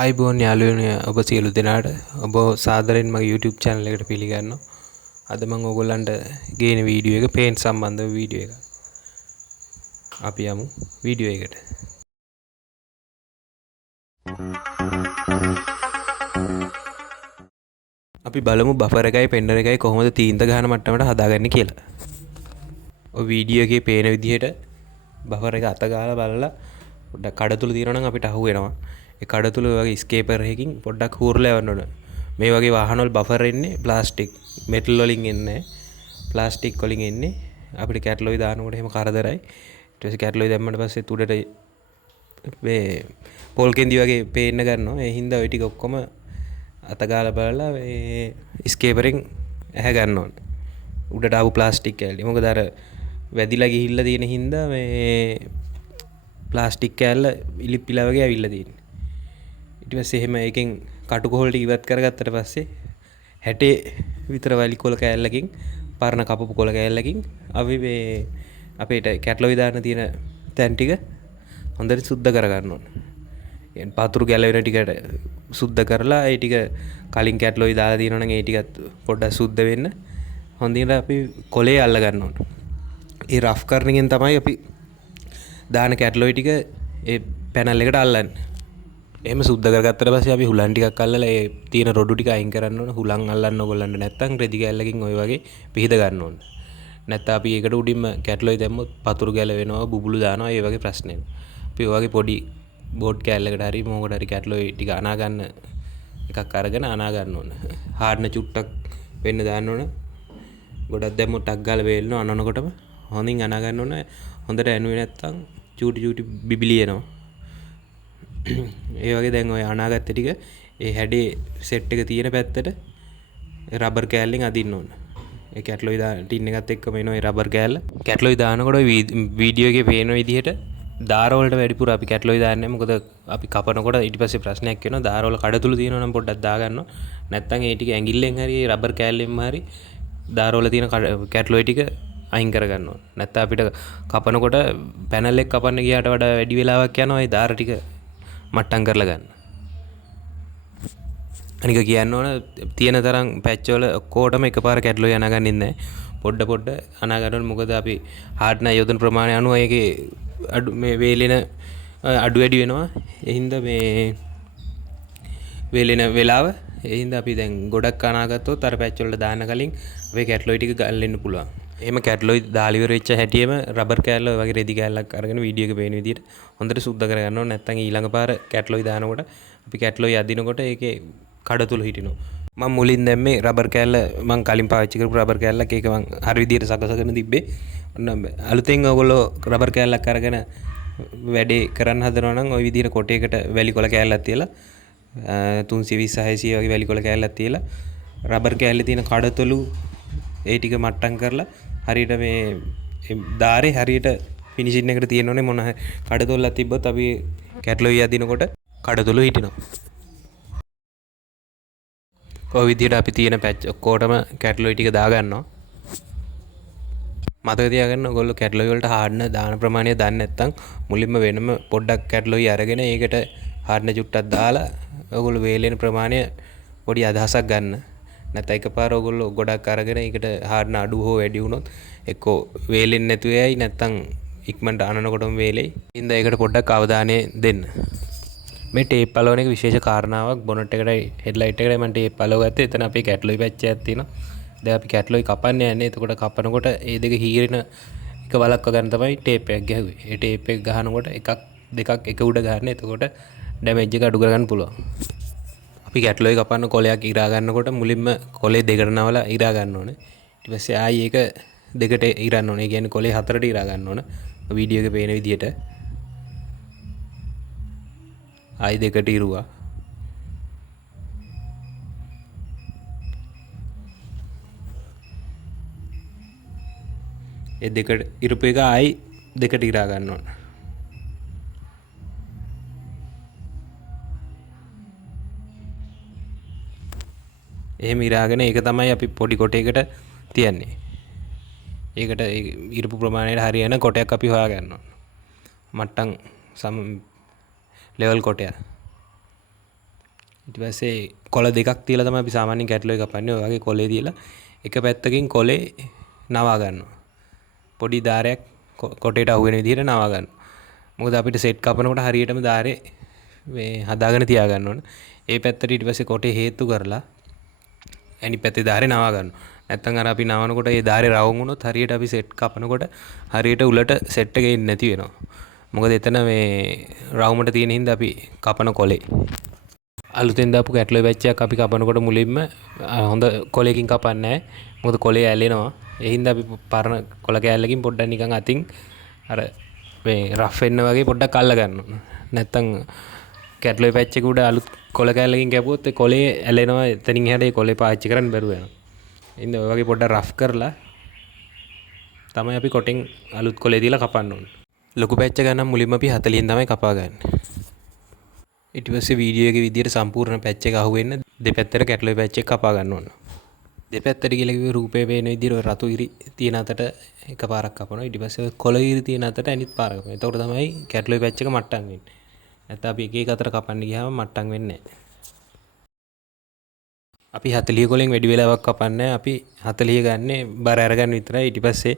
ආයිබෝන් යාළුවනේ ඔබ සියලු දෙනාට ඔබ සාදරයෙන් මගේ YouTube channel එකට පිළිගන්නවා. අද මම ඔයගොල්ලන්ට ගේන වීඩියෝ එක පේන්ට් සම්බන්ධව වීඩියෝ එකක්. අපි යමු වීඩියෝ එකට. අපි බලමු බෆර් එකයි පෙන්ඩර් එකයි කොහොමද තීන්ත ගහන මට්ටමට හදාගන්නේ කියලා. ඔය වීඩියෝ එකේ පේන විදිහට බෆර් එක අත ගාලා බලලා පොඩ්ඩක් කඩතුළු තියෙනවා නම් අපිට අහු වෙනවා. ඒ කඩතුළු වගේ ස්කේපර් එකකින් පොඩ්ඩක් හූරලා යවන්න ඕන. මේ වගේ වාහනවල බෆර් එන්නේ ප්ලාස්ටික් මෙටල් වලින් එන්නේ ප්ලාස්ටික් වලින් එන්නේ. අපිට කැටලොයි දානකොට එහෙම කරදරයි. ඊට පස්සේ කැටලොයි දැම්මට පස්සේ උඩට මේ පොල් කෙන්දි වගේ පේන්න ගන්නවා. ඒ හින්දා ওই ටික ඔක්කොම අත ගාලා බලලා මේ ස්කේපරෙන් ඇහැ ගන්න ඕන. උඩට ආපු ප්ලාස්ටික් කෑල්ල. මොකද අර වැදිලා ගිහිල්ලා තියෙන හින්දා මේ ප්ලාස්ටික් කෑල්ල ඉලිප්පිලා වගේ ඇවිල්ලා තියෙන්නේ. ඊට පස්සේ එහෙම එකෙන් කටුකොහල් ටික ඉවත් කරගත්තට පස්සේ 60 විතර වැලි කොල කෑල්ලකින් පරණ කපපු කොල කෑල්ලකින් අපි මේ අපේට කැටලොයි දාන්න තියෙන තැන් ටික හොඳට සුද්ධ කරගන්න ඕන. يعني පතුරු ගැලවෙන ටිකට සුද්ධ කරලා ඒ ටික කලින් කැටලොයි දාලා තියෙනවා නම් ඒ ටිකත් පොඩ්ඩක් සුද්ධ වෙන්න හොඳින් අපි කොලේ අල්ල ගන්න ඕන. ඒ රෆ් කරන එකෙන් තමයි අපි දාන කැටලොයි ටික ඒ පැනල් එකට අල්ලන්නේ. එහෙම සුද්ධ කරගත්තට පස්සේ අපි හුලන් ටිකක් අල්ලලා ඒ තියෙන රොඩු ටික අයින් කරන්න ඕන. හුලන් අල්ලන්න ඕගොල්ලන්ට නැත්තම් රෙදි කැල්ලකින් ওই වගේ පිහිද ගන්න ඕන. නැත්නම් අපි ඒකට උඩින්ම කැටලොයි දැම්මොත් පතුරු ගැලවෙනවා, බුබුලු දානවා, ඒ වගේ ප්‍රශ්න එනවා. අපි ඔය වගේ පොඩි බෝඩ් කැල්ලකට හරි මොකකට හරි කැටලොයි ටික අනා ගන්න එකක් අරගෙන අනා ගන්න ඕන. හාඩන චුට්ටක් වෙන්න දාන්න ඕන. ගොඩක් දැම්මොත් ටක් ගාලා වේලනවා අනනකොටම හොඳින් අනා ගන්න ඕන. හොඳට ඇනුවේ නැත්තම් චූටි චූටි බිබිලි එනවා. ඒ වගේ දැන් ඔය අනාගත්ත ටික ඒ හැඩේ සෙට් එක තියෙන පැත්තට රබර් කෑල්ලෙන් අදින්න ඕන. ඒ කැටලොයි ටින් එකත් එක්කම එන ඔය රබර් කෑල්ල. කැටලොයි දානකොට වීඩියෝ එකේ පේන විදිහට දාර වලට වැඩිපුර අපි කැටලොයි දාන්නේ. මොකද අපි කපනකොට ඊට පස්සේ ප්‍රශ්නයක් වෙනවා. දාර වල කඩතුළු තියෙනවා නම් පොඩ්ඩක් දාගන්නවා. නැත්නම් ඒ ටික ඇඟිල්ලෙන් හරි රබර් කෑල්ලෙන්ම හරි දාර වල තියෙන කැටලොයි ටික අයින් කරගන්න ඕන. නැත්නම් අපිට කපනකොට පැනල් එක කපන්න ගියාට වඩා වැඩි වෙලාවක් යනවා ඒ දාර ටික මට්ටම් කරලා ගන්න. අනික කියන්න ඕන තියෙන තරම් පැච් වල ඔක්කොටම එකපාර කැටලොයි අනාගන්නෙත් නැහැ. පොඩ අනා ගන්න. මොකද අපි හાર્ඩ්න යොදන ප්‍රමාණය අනුව ඒකේ අඩු මේ වේලෙන අඩු වැඩි වෙනවා. ඒ හින්දා මේ වේලෙන වෙලාව ඒ හින්දා අපි දැන් ගොඩක් අනාගත්තොත් අර පැච් වලට දාන්න කලින් අපේ කැටලොයි ටික ගල්ලෙන්න පුළුවන්. එහෙම කැටලොයි දාලා ඉවර වෙච්ච හැටියෙම රබර් කෑල්ල වගේ රෙදි කෑල්ලක් අරගෙන වීඩියෝ එක පේන විදිහට හොඳට සුද්ධ කරගන්න ඕනේ. නැත්නම් ඊළඟ පාර කැටලොයි දානකොට අපි කැටලොයි අදිනකොට ඒකේ කඩතුළු හිටිනවා. මම මුලින් දැම්මේ රබර් කෑල්ල මම කලින් පාවිච්චි කරපු රබර් කෑල්ලක් ඒක මම හරි විදිහට සකසගෙන තිබ්බේ. ඔන්න අලුතෙන් ඔයගොල්ලෝ රබර් කෑල්ලක් අරගෙන වැඩේ කරන්න හදනවා නම් ওই විදිහට කොටයකට වැලි කොල කෑල්ලක් තියලා 320 600 වගේ වැලි කොල කෑල්ලක් තියලා රබර් කෑල්ලේ තියෙන කඩතුළු ඒ ටික මට්ටම් කරලා හරියට මේ දාරේ හරියට ෆිනිෂින් එකට තියෙන්න ඕනේ. මොන කඩතොල්ලක් තිබ්බොත් අපි කැටලොයි අදිනකොට කඩතොළු හිටිනවා. ඔය විදිහට අපි තියෙන පැච් ඔක්කොටම කැටලොයි ටික දාගන්නවා. මතක තියාගන්න ඔයගොල්ලෝ කැටලොයි වලට හාඩ්න දාන ප්‍රමාණය දන්නේ නැත්නම් මුලින්ම වෙනම පොඩ්ඩක් කැටලොයි අරගෙන ඒකට හාඩ්න චුට්ටක් දාලා ඔයගොල්ලෝ වේලෙන ප්‍රමාණය පොඩි අදහසක් ගන්න. නැත්නම් එකපාර ඔයගොල්ලෝ ගොඩක් අරගෙන ඒකට හාඩ්න අඩු හෝ වැඩි වුණොත් එක්කෝ වේලෙන්නේ නැතුව යයි නැත්නම් ඉක්මනට අනනකොටම වේලෙයි. ඉතින් ඒකට පොඩ්ඩක් අවධානය දෙන්න. මේ ටේප් පලවන එක විශේෂ කාරණාවක්. බොනට් එකටයි හෙඩ්ලයිට් එකටයි මම ටේප් පලව ගත්තේ. එතන අපේ කැටලොයි පැච් එකක් තියෙනවා. දැන් අපි කැටලොයි කපන්න යන්නේ. එතකොට කපනකොට ඒ දෙක හීරෙන එක වලක්ව ගන්න තමයි ටේප් එකක් ගැහුවේ. ඒ ටේප් එක ගහනකොට එකක් දෙකක් එක උඩ ගන්න. එතකොට ඩැමේජ් එක අඩු කරගන්න පුළුවන්. අපි කැටලොයි කපන්න කොලයක් ඉරා ගන්නකොට මුලින්ම කොලේ දෙකට නවලා ඉරා ගන්න ඕනේ. ඊට පස්සේ ආයි ඒක දෙකට ඉරන්න ඕනේ. ඒ කියන්නේ කොලේ හතරට ඉරා ගන්න ඕන. වීඩියෝ එකේ පේන විදිහට ආයි දෙකට ඉරුවා. ඒ දෙකට ඉරුපු එක ආයි දෙකට ඉරා ගන්න ඕන. එහෙම ඉරාගෙන ඒක තමයි අපි පොඩි කොටයකට තියන්නේ. ඒකට ඉරපු ප්‍රමාණයට හරියන කොටයක් අපි හොයා ගන්න ඕන. මට්ටම් ලෙවල් කොටයක්. ඊට පස්සේ කොළ දෙකක් තියලා තමයි අපි සාමාන්‍යයෙන් කැටලොයි කපන්නේ. ඔය වගේ කොලේ තියලා එක පැත්තකින් කොලේ නවා ගන්නවා. පොඩි දාරයක් කොටේට අහු වෙන විදිහට නවා ගන්නවා. මොකද අපිට සෙට් කපනකොට හරියටම දාරේ මේ හදාගෙන තියා ගන්න ඕන. ඒ පැත්තට ඊට පස්සේ කොටේ හේතු කරලා අනිත් පැත්තේ දාරේ නවා ගන්නවා. නැත්තම් අර අපි නවනකොට ඒ දාරේ රවුම් වුණොත් හරියට අපි සෙට් කපනකොට හරියට උලට සෙට් එක එන්නේ නැති වෙනවා. මොකද එතන මේ රවුමට තියෙන හින්දා අපි කපන කොලේ. අලුතෙන් දාපු කැටලොයි පැච් එකක් අපි කපනකොට මුලින්ම හොඳ කොලයකින් කපන්නේ නැහැ. මොකද කොලේ ඇලෙනවා. ඒ හින්දා අපි පරණ කොල කෑල්ලකින් පොඩ්ඩක් නිකන් අතින් අර මේ රෆ් වෙන්න වගේ පොඩ්ඩක් අල්ල ගන්න ඕන. නැත්තම් කැටලොයි පැච් එක උඩ අලුත් කොල කෑල්ලකින් කැපුවොත් ඒ කොලේ ඇලෙනවා. එතනින් එහාට ඒ කොලේ පාවිච්චි කරන්න බැරුව යනවා. ඉතින් ඔය වගේ පොඩ්ඩක් රෆ් කරලා තමයි අපි කොටෙන් අලුත් කොලේ දීලා කපන්න ඕන. ලොකු පැච් එක ගන්න මුලින්ම අපි 40න් තමයි කපා ගන්න. ඊට පස්සේ වීඩියෝ එකේ විදියට සම්පූර්ණ පැච් එක අහුවෙන්න දෙපැත්තට කැටලොයි පැච් එක කපා ගන්න ඕන. දෙපැත්තට කියලා කිව්වේ රූපේ පේන විදියට ඔය රතු ඉරි තියෙන අතට එකපාරක් කපනවා. ඊට පස්සේ ඔය කොළ ඉරි තියෙන අතට අනිත් පාර කපනවා. එතකොට තමයි කැටලොයි පැච් එක මට්ටම් වෙන්නේ. නැත්නම් අපි එක එක අතට කපන්න ගියාම මට්ටම් වෙන්නේ නැහැ. අපි 40 කොලෙන් වැඩි වෙලාවක් කපන්නේ. අපි 40 ගන්නේ බර අරගන්න විතරයි. ඊට පස්සේ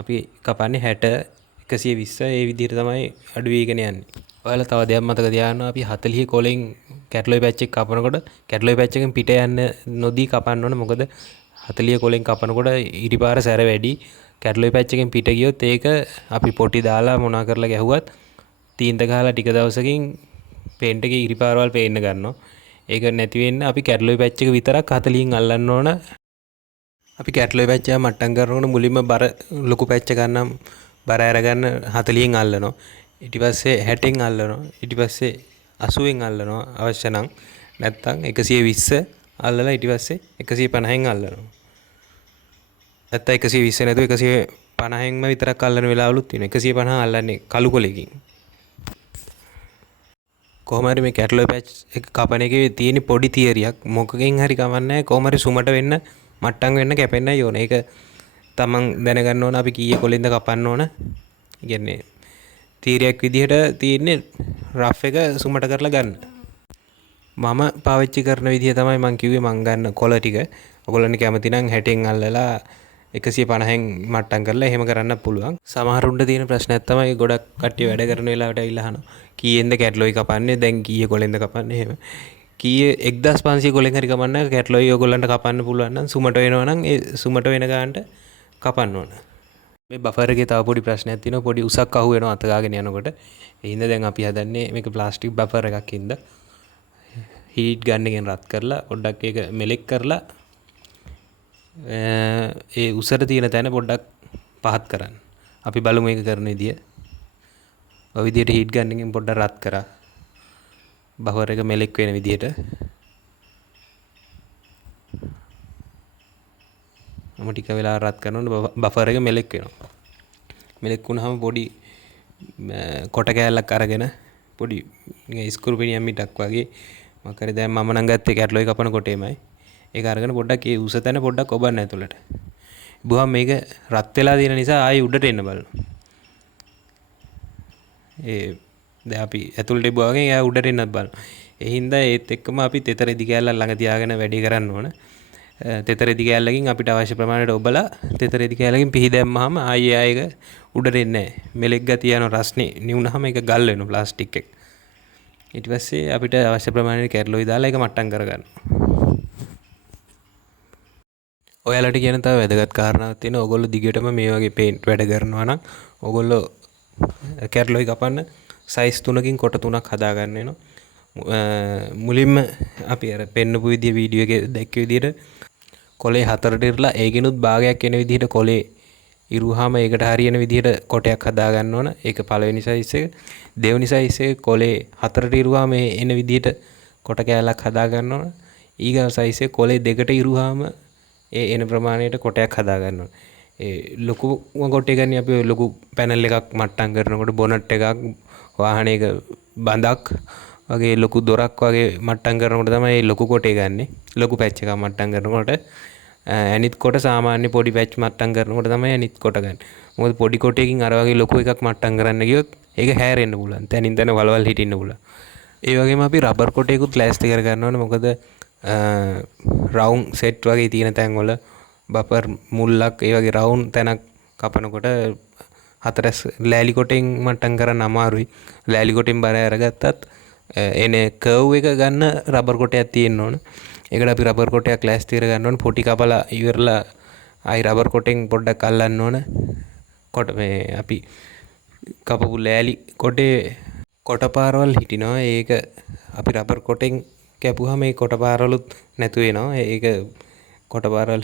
අපි කපන්නේ 60 120 ඒ විදිහට තමයි අඩු වෙගෙන යන්නේ. ඔයාලා තව දෙයක් මතක තියාගන්න අපි 40 කොලෙන් කැටලොයි පැච් එක කපනකොට කැටලොයි පැච් එකෙන් පිට යන්න නොදී කපන්න ඕනේ. මොකද 40 කොලෙන් කපනකොට ඉරිපාර සැර වැඩි. කැටලොයි පැච් එකෙන් පිට ගියොත් ඒක අපි පොටි දාලා මොනා කරලා ගැහුවත් තීන්ත ගහලා ටික දවසකින් පේන්ට් එකේ ඉරිපාරවල් පේන්න ගන්නවා. ඒක නැති වෙන්න අපි කැටලොයි පැච් එක විතරක් 40න් අල්ලන්න ඕන. අපි කැටලොයි පැච් එක මට්ටම් කරනකොට මුලින්ම බර ලොකු පැච් එක ගන්නම් බර අරගන්න 40න් අල්ලනවා. ඊට පස්සේ 60න් අල්ලනවා. ඊට පස්සේ 80න් අල්ලනවා අවශ්‍ය නම්. නැත්තම් 120 අල්ලලා ඊට පස්සේ 150න් අල්ලනවා. නැත්තම් 120 නැතුව 150න්ම විතරක් අල්ලන වෙලාවලුත් තියෙනවා. 150 අල්ලන්නේ කළු කොලෙකින්. කොහොම හරි මේ කැටලොයි පැච් එක කපන එකේ තියෙන පොඩි තියරියක් මොකකින් හරි කවන්නේ කොහොම හරි සුමට වෙන්න මට්ටම් වෙන්න කැපෙන්නයි ඕනේ. ඒක තමන් දැනගන්න ඕන අපි කීයේ කොලෙන්ද කපන්න ඕන. කියන්නේ තීරයක් විදිහට තියෙන්නේ රෆ් එක සුමට කරලා ගන්න. මම පාවිච්චි කරන විදිහ තමයි මම කිව්වේ මම ගන්න කොළ ටික. ඔයගොල්ලන් කැමති නම් 60න් අල්ලලා 150න් මට්ටම් කරලා එහෙම කරන්න පුළුවන්. සමහරුන්ට තියෙන ප්‍රශ්නයක් තමයි ගොඩක් කට්ටිය වැඩ කරන වෙලාවට ඇවිල්ලා අහනවා කීයෙන්ද කැටලොයි කපන්නේ දැන් කීයේ කොලෙන්ද කපන්නේ එහෙම. කීයේ 1500 කොලෙන් හරි කපන්න කැටලොයි ඔයගොල්ලන්ට කපන්න පුළුවන් නම් සුමට වෙනවා නම් ඒ සුමට වෙන ගානට කපන්න ඕන. මේ බෆර් එකේ තව පොඩි ප්‍රශ්නයක් තියෙනවා. පොඩි උසක් අහු වෙනවා අත ගාගෙන යනකොට. ඒ හින්දා දැන් අපි හදන්නේ මේක ප්ලාස්ටික් බෆර් එකක් හින්දා හීට් ගන් එකෙන් රත් කරලා පොඩ්ඩක් ඒක මෙලෙක් කරලා ඒ උසට තියෙන තැන පොඩ්ඩක් පහත් කරන්න. අපි බලමු මේක කරන විදිය. ඔය විදියට හීට් ගන් එකෙන් පොඩ්ඩක් රත් කරා. බෆර් එක මෙලෙක් වෙන විදියට. මම ටික වෙලා රත් කරනකොට බෆර් එක මෙලෙක් වෙනවා. මෙලෙක් වුණාම පොඩි කොට කෑල්ලක් අරගෙන පොඩි ස්ක්‍රූ පිනියක් මිටක් වගේ මම කරේ දැන් මම නම් ගත්තේ කැටලොයි කපන කොටේමයි. ඒක අරගෙන පොඩ්ඩක් ඒ උස තැන පොඩ්ඩක් ඔබන්න ඇතුළට. බුහම මේක රත් වෙලා තියෙන නිසා ආයෙ උඩට එන්න බලනවා. දැන් අපි ඇතුළට ඉබුවා වගේ එයා උඩට එන්නත් බලනවා. ඒ හින්දා ඒත් එක්කම අපි තෙත රෙදි කෑල්ලක් ළඟ තියාගෙන වැඩි කරන්න ඕන. තෙත රෙදි කෑල්ලකින් අපිට අවශ්‍ය ප්‍රමාණයට ඔබලා තෙත රෙදි කෑල්ලකින් පිහි දැම්මහම ආයෙ ආයෙක උඩට එන්නේ නැහැ. මෙලෙක් ගතිය යන රස්නේ නිවුනහම ඒක ගල් වෙනවා ප්ලාස්ටික් එක. ඊට පස්සේ අපිට අවශ්‍ය ප්‍රමාණයට කැටලොයි දාලා ඒක මට්ටම් කරගන්නවා. ඔයාලට කියන තව වැදගත් කාරණාවක් තියෙනවා. ඔයගොල්ලෝ දිගටම මේ වගේ පේන්ට් වැඩ කරනවා නම් ඔයගොල්ලෝ කැටලොයි කපන්න සයිස් 3කින් කොට 3ක් හදා ගන්න වෙනවා. මුලින්ම අපි අර පෙන්නපු විදිය වීඩියෝ එකේ දැක්ක විදියට කොලේ 4ට ඉරලා ඒකිනුත් භාගයක් එන විදිහට කොලේ ඉරුවාම ඒකට හරියන විදිහට කොටයක් හදා ගන්න ඕන. ඒක පළවෙනි සයිස් එක. දෙවෙනි සයිස් එක කොලේ 4ට ඉරුවාම එන විදිහට කොට කෑල්ලක් හදා ගන්න ඕන. ඊගා සයිස් එක කොලේ 2ට ඉරුවාම ඒ එන ප්‍රමාණයට කොටයක් හදා ගන්න ඕන. ඒ ලොකු කොටේ ගන්නේ අපි ලොකු පැනල් එකක් මට්ටම් කරනකොට බොනට් එකක් වාහනයක බඳක් වගේ ලොකු දොරක් වගේ මට්ටම් කරනකොට තමයි මේ ලොකු කොටේ ගන්නෙ. ලොකු පැච් එකක් මට්ටම් කරනකොට අනිත් කොට සාමාන්‍ය පොඩි පැච් මට්ටම් කරනකොට තමයි අනිත් කොට ගන්න. මොකද පොඩි කොටයකින් අර වගේ ලොකු එකක් මට්ටම් කරන්න ගියොත් ඒක හැරෙන්න පුළුවන්. තනින් තන වලවල් හිටින්න පුළුවන්. ඒ වගේම අපි රබර් කොටයකුත් ලෑස්ති කරගන්න ඕනේ. මොකද රවුන්ඩ් සෙට් වගේ තියෙන තැන්වල බෆර් මුල්ලක් ඒ වගේ රවුන්ඩ් තැනක් කපනකොට හතරස් ලෑලි කොටෙන් මට්ටම් කරන්න අමාරුයි. ලෑලි කොටෙන් බර අරගත්තත් එන කර්ව් එක ගන්න රබර් කොටයක් තියෙන්න ඕන. ඒකට අපි රබර් කොටයක් ලෑස්ති කරගන්න ඕන. පොටි කපලා ඉවරලා ආයි රබර් කොටෙන් පොඩ්ඩක් අල්ලන්න ඕන. කොට මේ අපි කපපු ලෑලි කොටේ කොටපාරවල් හිටිනවා. ඒක අපි රබර් කොටෙන් කැපුවා මේ කොටපාරවලුත් නැතු වෙනවා. ඒක කොටපාරවල්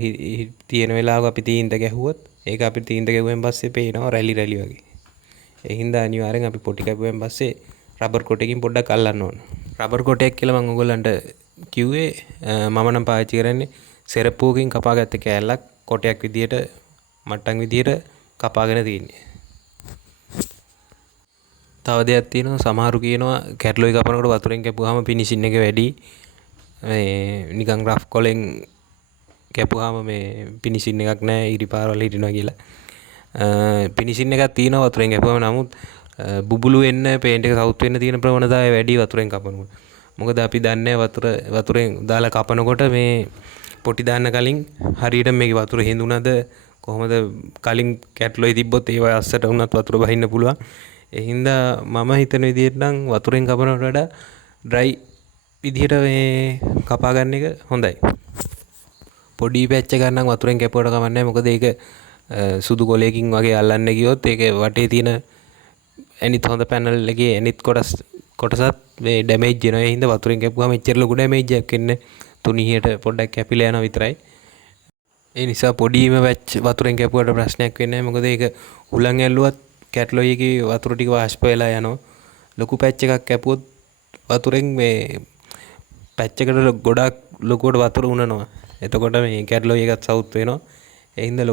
තියෙන වෙලාවක අපි තීන්ත ගැහුවොත් ඒක අපි තීන්ත ගැහුවෙන් පස්සේ පේනවා රැලි රැලි වගේ. ඒ හින්දා අනිවාර්යෙන් අපි පොටි කැපුවෙන් පස්සේ රබර් කොටකින් පොඩ්ඩක් අල්ලන්න ඕන. රබර් කොටයක් කියලා මම ඔයගොල්ලන්ට කිව්වේ මම නම් පාවිච්චි කරන්නේ සෙරප්පුවකින් කපාගත්ත කෑල්ලක් කොටයක් විදියට මට්ටම් විදියට කපාගෙන තියෙන්නේ. තව දෙයක් තියෙනවා සමහරු කියනවා කැට්ලොයි කපනකොට වතුරෙන් කැපුවාම ෆිනිෂින් එක වැඩි. මේ නිකන් රෆ් කොලෙන් කැපුවාම මේ ෆිනිෂින් එකක් නැහැ ඉරිපාරවල හිටිනවා කියලා. ෆිනිෂින් එකක් තියෙනවා වතුරෙන් කැපුවාම. නමුත් බුබුලු වෙන්න පේන්ට් එක සවුත් වෙන්න තියෙන ප්‍රවණතාවය වැඩි වතුරෙන් කපනකොට. මොකද අපි දන්නේ වතුරෙන් දාලා කපනකොට මේ පොටි දාන්න කලින් හරියට මේකේ වතුර හිඳුනද කොහොමද කලින් කැට්ලොයි තිබ්බොත් ඒව අස්සට වුණත් වතුර බහින්න පුළුවන්. ඒ හින්දා මම හිතන විදිහට නම් වතුරෙන් කපනවට වඩා ඩ්‍රයි විදිහට මේ කපා ගන්න එක හොඳයි. පොඩි පැච් එකක් නම් වතුරෙන් කැපුවට කමක් නැහැ. මොකද ඒක සුදු කොලයකින් වගේ අල්ලන්න ගියොත් ඒක වටේ තියෙන ඇනිත් හොඳ පැනල් එකේ ඇනිත් කොටසත් මේ ඩැමේජ් වෙනවා. ඒ හින්දා වතුරෙන් කැපුවාම එච්චර ලොකු ඩැමේජ් එකක් එන්නේ තුනියට පොඩ්ඩක් කැපිලා යනවා විතරයි. ඒ නිසා පොඩිම පැච් වතුරෙන් කැපුවට ප්‍රශ්නයක් වෙන්නේ නැහැ. මොකද ඒක උලන් ඇල්ලුවත් කැට්ලොයි එකේ වතුර ටික වාෂ්ප වෙලා යනවා. ලොකු පැච් එකක් කැපුවොත් වතුරෙන් මේ පැච් එකට ගොඩක් ලොකුවට වතුර උනනවා. එතකොට මේ කැට්ලොයි එකත් සවුත් වෙනවා. ඒ හින්දා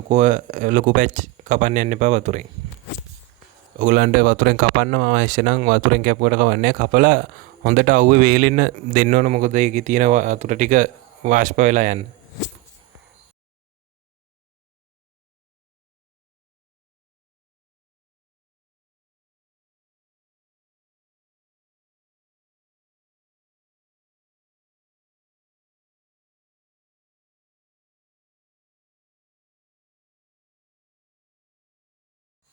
ලොකු පැච් කපන්න යන්න එපා වතුරෙන්. ඔයගලන්ට වතුරෙන් කපන්න අවශ්‍ය නම් වතුරෙන් කැපුවට කවන්නේ කපලා හොඳට අවුවේ වේලෙන්න දෙන්න ඕන. මොකද ඒකේ තියෙන වතුර ටික වාෂ්ප වෙලා යන්න.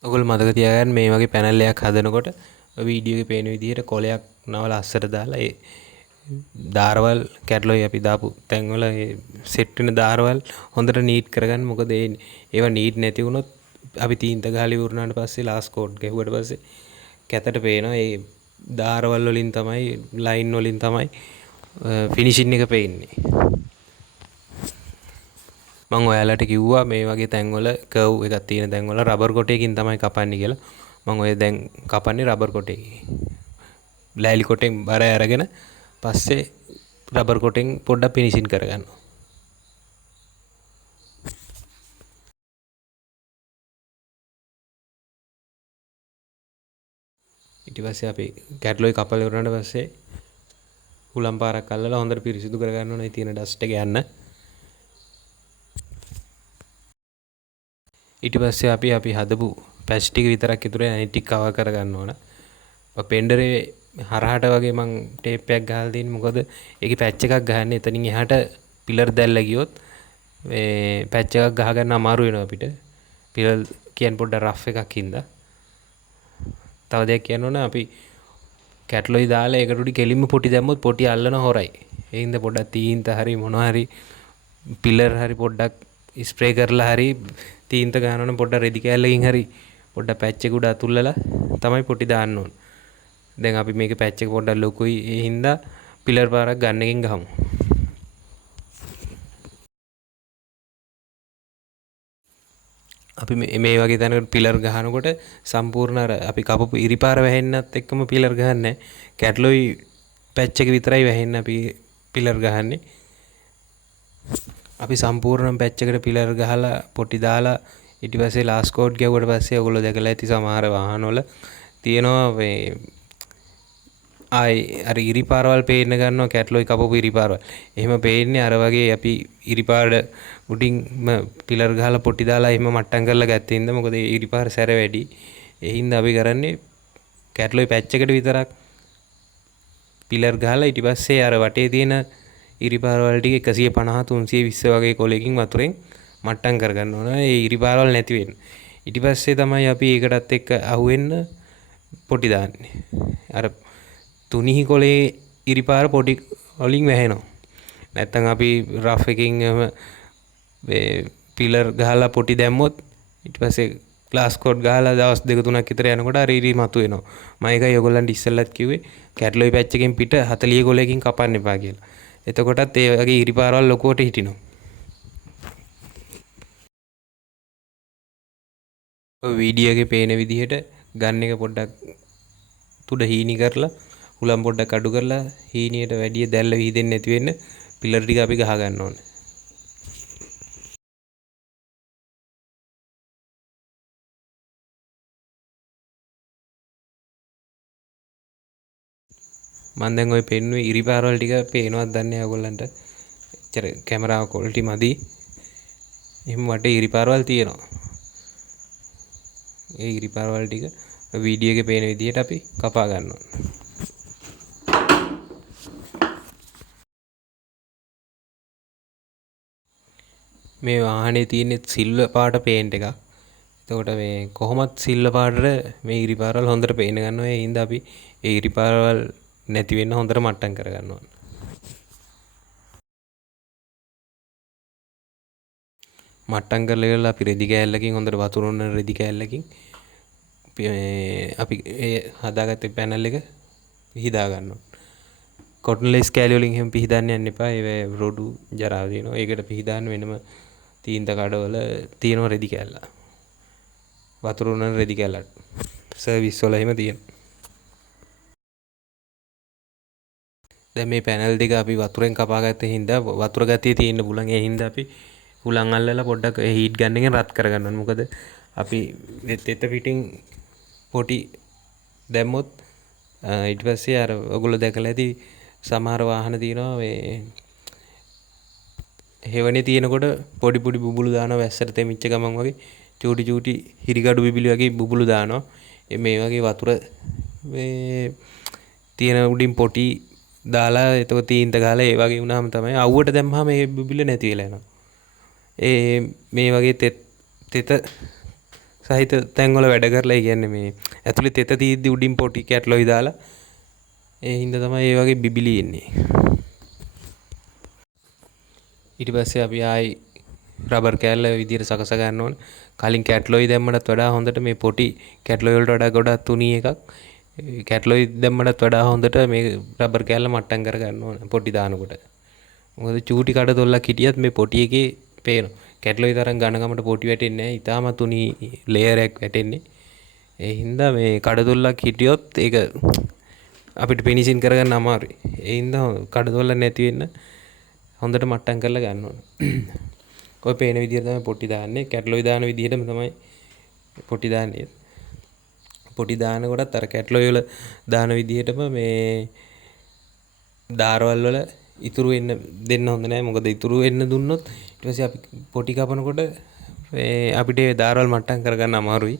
ඔයගොල්ලෝ මතක තියාගන්න මේ වගේ පැනල් එකක් හදනකොට වීඩියෝ එකේ පේන විදිහට කොලයක් නවලා අස්සට දාලා ඒ දාරවල් කැට්ලොයි අපි දාපු තැන්වල ඒ සෙට් වෙන දාරවල් හොඳට නීට් කරගන්න. මොකද ඒවා නීට් නැති වුණොත් අපි තීන්ත ගාලි වුණාට පස්සේ ලාස්ට් කෝඩ් ගැහුවට පස්සේ කැතට පේනවා. ඒ දාරවල් වලින් තමයි ලයින් වලින් තමයි ෆිනිෂින් එක පේන්නේ. මම ඔයාලට කිව්වා මේ වගේ තැන්වල කර්ව් එකක් තියෙන තැන්වල රබර් කොටයකින් තමයි කපන්නේ කියලා. මම ඔය දැන් කපන්නේ රබර් කොටයකින්. ලෑලි කොටෙන් බර අරගෙන පස්සේ රබර් කොටෙන් පොඩ්ඩක් ෆිනිෂින් කරගන්නවා. ඊට පස්සේ අපි කැට්ලොයි කපලා ඉවරනට පස්සේ හුලම් පාරක් අල්ලලා හොඳට පිරිසිදු කරගන්න ඕනේ තියෙන ඩස්ට් එක යන්න. ඊට පස්සේ අපි හදපු පැච් ටික විතරක් ඉතුරු වෙන අනිත් ටික කවර් කරගන්න ඕන. පෙන්ඩරේ හරහාට වගේ මං ටේප් එකක් ගහලා තියෙන්නේ. මොකද ඒකේ පැච් එකක් ගහන්නේ එතනින් එහාට පිලර් දැල්ලා ගියොත් මේ පැච් එකක් ගහ ගන්න අමාරු වෙනවා අපිට. පිලර් කියන්නේ පොඩ්ඩක් රෆ් එකක් හින්දා. තව දෙයක් කියන්න ඕන අපි කැට්ලොයි දාලා ඒකට උඩි කෙලින්ම පොටි දැම්මොත් පොටි අල්ලන හොරයි. ඒ හින්දා පොඩ්ඩක් තීන්ත හරි මොනවා හරි පිලර් හරි පොඩ්ඩක් ස්ප්‍රේ කරලා හරි තීන්ත ගන්න ඕන. පොඩ්ඩක් රෙදි කෑල්ලකින් හරි පොඩ්ඩක් පැච් එක උඩ අතුල්ලලා තමයි පොටි දාන්න ඕන. දැන් අපි මේකේ පැච් එක පොඩ්ඩක් ලොකුයි. ඒ හින්දා පිලර් පාරක් ගන්න එකෙන් ගහමු. අපි මේ වගේ තැනකට පිලර් ගහනකොට සම්පූර්ණ අර අපි කපපු ඉරිපාර වැහෙන්නත් එක්කම පිලර් ගහන්නේ. කැට්ලොයි පැච් එක විතරයි වැහෙන්න අපි පිලර් ගහන්නේ. අපි සම්පූර්ණ පැච් එකට පිලර් ගහලා පොටි දාලා ඊට පස්සේ ලාස්ට් කෝඩ් ගැව්වට පස්සේ ඔයගොල්ලෝ දැකලා ඇති සමහර වාහනවල තියෙනවා මේ අර ඉරිපාරවල් පේන්න ගන්නවා කැට්ලොයි කපපු ඉරිපාරවල්. එහෙම පේන්නේ අර වගේ අපි ඉරිපාර උඩින්ම පිලර් ගහලා පොටි දාලා එහෙම මට්ටම් කරලා ගත්තේ ඉඳ. මොකද ඉරිපාර සැර වැඩි. ඒ හින්දා අපි කරන්නේ කැට්ලොයි පැච් එකට විතරක් පිලර් ගහලා ඊට පස්සේ අර වටේ තියෙන ඉරිපාරවල් ටික 150 320 වගේ කොලයකින් වතුරෙන් මට්ටම් කරගන්න ඕන. ඒ ඉරිපාරවල් නැති වෙන්න. ඊට පස්සේ තමයි අපි ඒකටත් එක්ක අහුවෙන්න පොටි දාන්නේ. අර තුනිහි කොලේ ඉරිපාර පොටි වලින් වැහෙනවා. නැත්තම් අපි රෆ් එකකින් පිලර් ගහලා පොටි දැම්මොත් ඊට පස්සේ ග්ලාස් කෝට් ගහලා දවස් 2-3ක් විතර යනකොට අර ඉරි මතුවෙනවා. මම ඒකයි ඔයගොල්ලන්ට ඉස්සෙල්ලත් කිව්වේ කැට්ලොයි පැච් එකෙන් පිට 40 කොලයකින් කපන්න එපා කියලා. එතකොටත් ඒ වගේ ඉරිපාරවල් ලොකුවට හිටිනවා. ඔය වීඩියෝ එකේ පේන විදිහට ගන් එක පොඩ්ඩක් තුඩ හීනි කරලා හුලම් පොඩ්ඩක් අඩු කරලා හීනියට වැඩිය දැල්ල විහිදෙන්නේ නැති වෙන්න පිලර් ටික අපි ගහ ගන්න ඕනේ. මම දැන් ওই පෙන්නුවේ ඉරිපාරවල් ටික පේනවද දන්නේ නැහැ ඔයගොල්ලන්ට. එච්චර කැමරාව ක්වොලිටි මදි. එහෙම වටේ ඉරිපාරවල් තියෙනවා. ඒ ඉරිපාරවල් ටික වීඩියෝ එකේ පේන විදිහට අපි කපා ගන්න ඕනේ. මේ වාහනේ තියෙන සිල්වර් පාට පේන්ට් එකක්. එතකොට මේ කොහොමත් සිල්වර් පාටට මේ ඉරිපාරවල් හොඳට පේන ගන්නවා. ඒ හින්දා අපි ඒ ඉරිපාරවල් නැති වෙන්න හොඳට මට්ටම් කර ගන්න ඕනේ. මට්ටම් කරලා ඉවරලා අපි රෙදි කෑල්ලකින් හොඳට වතුර උනන රෙදි කෑල්ලකින් අපි ඒ හදාගත්ත පැනල් එක පිහදා ගන්න ඕනේ. කොටන් ලේස් කෑලි වලින් එහෙම පිහදන්න යන්න එපා. ඒ රොඩු ජරාව දෙනවා. ඒකට පිහදාන්න වෙනම තීන්ත කඩවල තියෙනවා රෙදි කෑල්ල. වතුර උනන රෙදි කෑල්ලක් සර්විස් වල එහෙම තියෙනවා. දැන් මේ පැනල් දෙක අපි වතුරෙන් කපාගත්ත හින්දා වතුර ගතිය තියෙන්න පුළුවන්. ඒ හින්දා අපි හුලං අල්ලලා පොඩ්ඩක් හීට් ගන් එකෙන් රත් කරගන්න ඕනේ. මොකද අපි තෙත පිටින් පොටි දැම්මොත් ඊට පස්සේ අර ඔයගොල්ලෝ දැකලා ඇති සමහර වාහන තියෙනවා මේ හේවනේ තියෙනකොට පොඩි පොඩි බුබුලු දානවා වැස්සට තෙමිච්ච ගමන් වගේ චූටි චූටි හිරිගඩු බිබිලි වගේ බුබුලු දානවා. මේ වගේ වතුර මේ තියෙන උඩින් පොටි දාලා එතකොට තීන්ත ගාලා ඒ වගේ වුණාම තමයි අවුවට දැම්මම මේ බුබිල නැති වෙලා යනවා. මේ වගේ තෙත සහිත තැන්වල වැඩ කරලා කියන්නේ මේ ඇතුලේ තෙත තීද්දි උඩින් පොටි කැට්ලොයි දාලා ඒ හින්දා තමයි මේ වගේ බිබිලි එන්නේ. ඊට පස්සේ අපි ආයි රබර් කෑල්ල විදියට සකස ගන්න ඕනේ. කලින් කැට්ලොයි දැම්මටත් වඩා හොඳට මේ පොටි කැට්ලොයි වලට වඩා ගොඩක් තුනී එකක්. කැට්ලොයි දැම්මටත් වඩා හොඳට මේ රබර් කෑල්ල මට්ටම් කර ගන්න ඕනේ පොටි දානකොට. මොකද චූටි කඩ තොල්ලක් හිටියත් මේ පොටි එකේ පේනවා. කැට්ලොයි තරම් ඝනකමට පොටි වැටෙන්නේ නැහැ. ඊටාම තුනී ලේයර් එකක් වැටෙන්නේ. ඒ හින්දා මේ කඩ තොල්ලක් හිටියොත් ඒක අපිට ෆිනිෂින් කරගන්න අමාරුයි. ඒ හින්දා කඩ තොල්ල නැති වෙන්න හොඳට මට්ටම් කරලා ගන්න ඕනේ. ඔය පේන විදිහට තමයි පොටි දාන්නේ. කැට්ලොයි දාන විදිහටම තමයි පොටි දාන්නේ. පොටි දාන කොටත් අර කැට්ලොයි වල දාන විදිහටම මේ දාරවල් වල ඉතුරු වෙන්න දෙන්න හොඳ නැහැ. මොකද ඉතුරු වෙන්න දුන්නොත් ඊට පස්සේ අපි පොටි කපනකොට අපිට ඒ දාරවල් මට්ටම් කරගන්න අමාරුයි.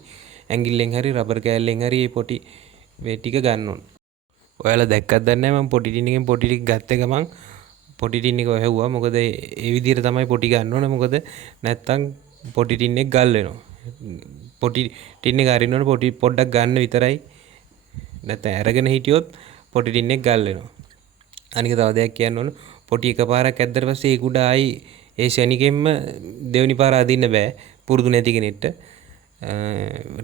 ඇඟිල්ලෙන් හරි රබර් කෑල්ලෙන් හරි මේ පොටි මේ ටික ගන්න ඕන. ඔයාලා දැක්කද දන්නේ නැහැ මම පොටි ටින් එකෙන් පොටි ටික ගත්ත ගමන් පොටි ටින් එක වැහුවා. මොකද ඒ විදිහට තමයි පොටි ගන්න ඕනේ. මොකද නැත්තම් පොටි ටින් එක ගල් වෙනවා. පොටි ටින් එක අරිනකොට පොටි පොඩ්ඩක් ගන්න විතරයි. නැත්නම් අරගෙන හිටියොත් පොටි ටින් එක ගල් වෙනවා. අනික තව දෙයක් කියන්න ඕන. පොටි එකපාරක් ඇද්දට පස්සේ ඒක උඩ ආයි ඒ ශනිකෙම්ම දෙවෙනි පාර අදින්න බෑ. පුරුදු නැති කෙනෙක්ට.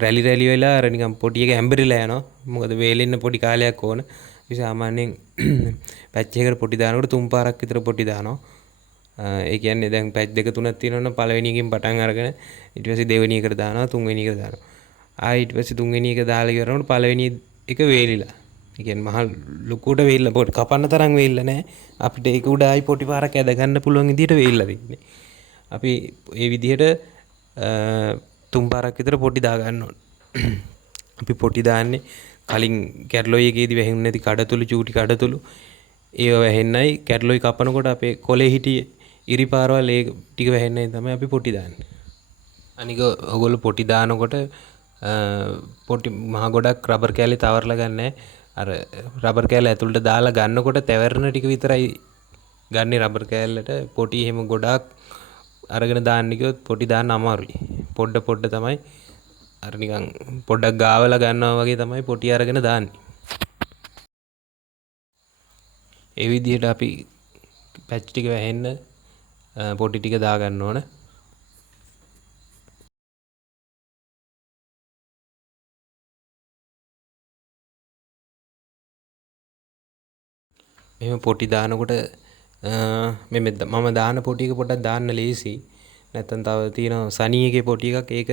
රැලි වෙලා අර නිකන් පොටි එක හැම්බරිලා යනවා. මොකද වේලෙන්න පොඩි කාලයක් ඕන. අපි සාමාන්‍යයෙන් පැච් එකකට පොටි දානකොට 3 පාරක් විතර පොටි දානවා. ඒ කියන්නේ දැන් පැච් 2-3ක් තියෙනවනම් පළවෙනි එකෙන් පටන් අරගෙන ඊට පස්සේ දෙවෙනි එකට දානවා, තුන්වෙනි එකට දානවා. ආයි ඊට පස්සේ තුන්වෙනි එක දාලා ඉවරනකොට පළවෙනි එක වේලිලා. ඒ කියන්නේ මහ ලොකුට වේලිලා පොටි කපන්න තරම් වේලිලා නැහැ. අපිට ඒක උඩ ආයි පොටි පාරක් ඇද ගන්න පුළුවන් විදිහට වේලිලා තින්නේ. අපි මේ විදිහට 3 පාරක් විතර පොටි දා ගන්න ඕන. අපි පොටි දාන්නේ කලින් කැට්ලොයි එකේදී වැහෙන්නේ නැති කඩතුළු චූටි කඩතුළු ඒව වැහෙන්නයි කැට්ලොයි කපනකොට අපේ කොලේ හිටියේ ඉරිපාරවල් ඒ ටික වැහෙන්නයි තමයි අපි පොටි දාන්නේ. අනික ඔයගොල්ලෝ පොටි දානකොට පොටි මහ ගොඩක් රබර් කෑලි තවරලා ගන්නෑ. අර රබර් කෑල්ල ඇතුළට දාලා ගන්නකොට තැවරන ටික විතරයි ගන්නේ රබර් කෑල්ලට. පොටි එහෙම ගොඩාක් අරගෙන දාන්න කිව්වොත් පොටි දාන්න අමාරුයි. පොඩ තමයි අර නිකන් පොඩ්ඩක් ගාවලා ගන්නවා වගේ තමයි පොටි අරගෙන දාන්නේ. ඒ විදිහට අපි පැච් ටික වැහෙන්න පොටි ටික දා ගන්න ඕන. මෙහෙම පොටි දානකොට මම දාන පොටි එක පොඩ්ඩක් දාන්න ලේසි. නැත්තම් තව තියෙනවා සනී එකේ පොටි එකක්. ඒක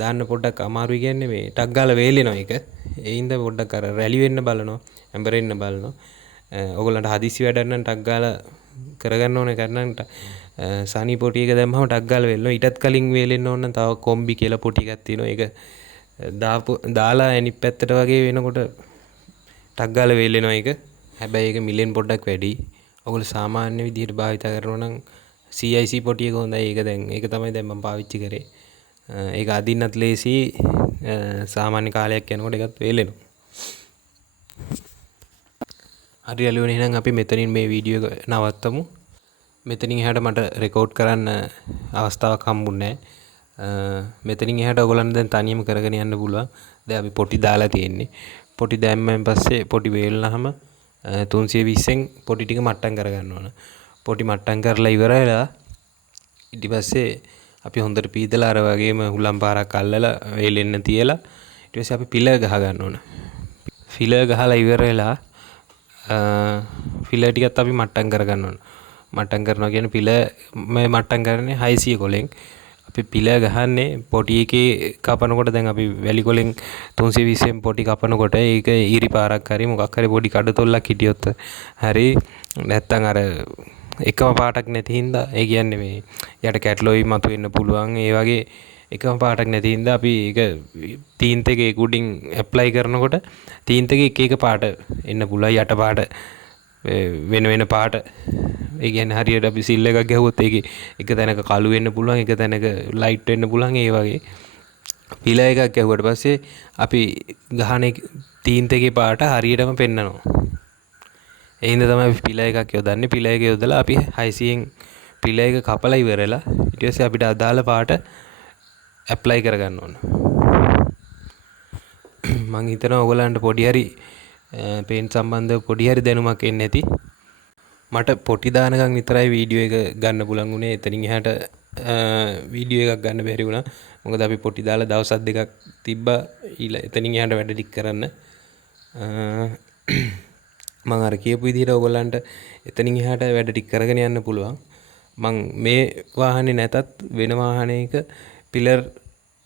දාන්න පොඩ්ඩක් අමාරුයි කියන්නේ මේ ටක් ගාලා වේලෙනවා ඒක. ඒ හින්දා පොඩ්ඩක් අර රැලි වෙන්න බලනවා, ඇඹරෙන්න බලනවා. ඔයගොල්ලන්ට හදිසි වැඩක් නම් ටක් ගාලා කරගන්න ඕනේ කරනම් සනී පොටි එක දැම්මම ටක් ගාලා වෙලනවා. ඊටත් කලින් වේලෙන්න ඕන නම් තව කොම්බි කියලා පොටි එකක් තියෙනවා. ඒක දාලා අනිත් පැත්තට වගේ වෙනකොට ටක් ගාලා වේලෙනවා ඒක. හැබැයි ඒක මිලෙන් පොඩ්ඩක් වැඩි. ඔයගොල්ලෝ සාමාන්‍ය විදිහට භාවිත කරනවා නම් CIC පොටි එක හොඳයි. ඒක තමයි දැන් මම පාවිච්චි කරේ. ඒක අදින්නත් ලේසි. සාමාන්‍ය කාලයක් යනකොට ඒකත් වේලෙනවා. හරි යාළුවනේ, එහෙනම් අපි මෙතනින් මේ වීඩියෝ එක නවත්තමු. මෙතනින් එහාට මට රෙකෝඩ් කරන්න අවස්ථාවක් හම්බුන්නේ නැහැ. මෙතනින් එහාට ඔයගොල්ලන්ට දැන් තනියම කරගෙන යන්න පුළුවන්. දැන් අපි පොටි දාලා තියෙන්නේ. පොටි දැම්මෙන් පස්සේ පොටි වේලනහම 320න් පොටි ටික මට්ටම් කරගන්න ඕන. පොටි මට්ටම් කරලා ඉවරලා ඊට පස්සේ අපි හොඳට පීදලා අර වගේම හුලම් පාරක් අල්ලලා වේලෙන්න තියලා ඊට පස්සේ අපි පිලර් ගහ ගන්න ඕන. ෆිලර් ගහලා ඉවරලා ෆිලර් ටිකත් අපි මට්ටම් කරගන්න ඕන. මට්ටම් කරනවා කියන්නේ පිලර් මේ මට්ටම් කරන්නේ 600 කොලෙන්. අපි පිලර් ගහන්නේ පොටි එකේ කපනකොට දැන් අපි වැලි කොලෙන් 320න් පොටි කපනකොට ඒක ඊරි පාරක් හරි මොකක් හරි පොඩි කඩතොල්ලක් හිටියොත් හරි නැත්තම් අර එකම පාටක් නැති හින්දා ඒ කියන්නේ මේ යට කැටලොයි මතුවෙන්න පුළුවන්. ඒ වගේ එකම පාටක් නැති හින්දා අපි ඒක තීන්ත එකේ උඩින් ඇප්ලයි කරනකොට තීන්ත එකේ එක එක පාට එන්න පුළුවන්. යට පාට වෙන පාට. ඒ කියන්නේ හරියට අපි සිල් එකක් ගැහුවොත් ඒකේ එක තැනක කළු වෙන්න පුළුවන්, එක තැනක ලයිට් වෙන්න පුළුවන්. ඒ වගේ පිලර් එකක් ගැහුවට පස්සේ අපි ගහන තීන්ත එකේ පාට හරියටම පෙන්නනවා. ඒ හින්දා තමයි අපි පිලර් එකක් යොදන්නේ. පිලර් එක යොදලා අපි 600න් පිලර් එක කපලා ඉවරලා ඊට පස්සේ අපිට අදාළ පාට ඇප්ලයි කරගන්න ඕන. මම හිතනවා ඔයගලන්ට පොඩි හරි පේන්ට් සම්බන්ධව පොඩි හරි දැනුමක් එන්නේ නැති. මට පොටි දානකම් විතරයි වීඩියෝ එක ගන්න පුළුවන් වුණේ. එතනින් එහාට වීඩියෝ එකක් ගන්න බැරි වුණා. මොකද අපි පොටි දාලා දවස් දෙකක් තිබ්බා එතනින් එහාට වැඩ ටික කරන්න. මම අර කියපු විදිහට ඔයගොල්ලන්ට එතනින් එහාට වැඩ ටික කරගෙන යන්න පුළුවන්. මම මේ වාහනේ නැතත් වෙන වාහනයක පිලර්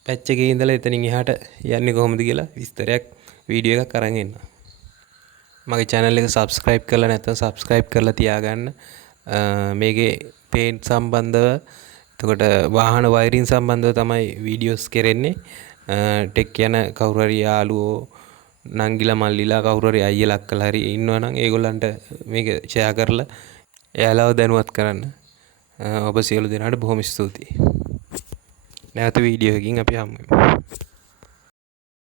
පැච් එකේ ඉඳලා එතනින් එහාට යන්නේ කොහොමද කියලා විස්තරයක් වීඩියෝ එකක් අරන් එන්න. මගේ channel එක subscribe කරලා නැත්නම් subscribe කරලා තියාගන්න. මේකේ paint සම්බන්ධව එතකොට වාහන wiring සම්බන්ධව තමයි videos කරන්නේ. ටෙක් යන කවුරු හරි යාළුවෝ නංගිලා මල්ලිලා කවුරු හරි අයියලා අක්කලා හරි ඉන්නවා නම් ඒගොල්ලන්ට මේක share කරලා එයාලව දැනුවත් කරන්න. ඔබ සියලු දෙනාට බොහොම ස්තුතියි. නැවත වීඩියෝ එකකින් අපි හමු වෙමු.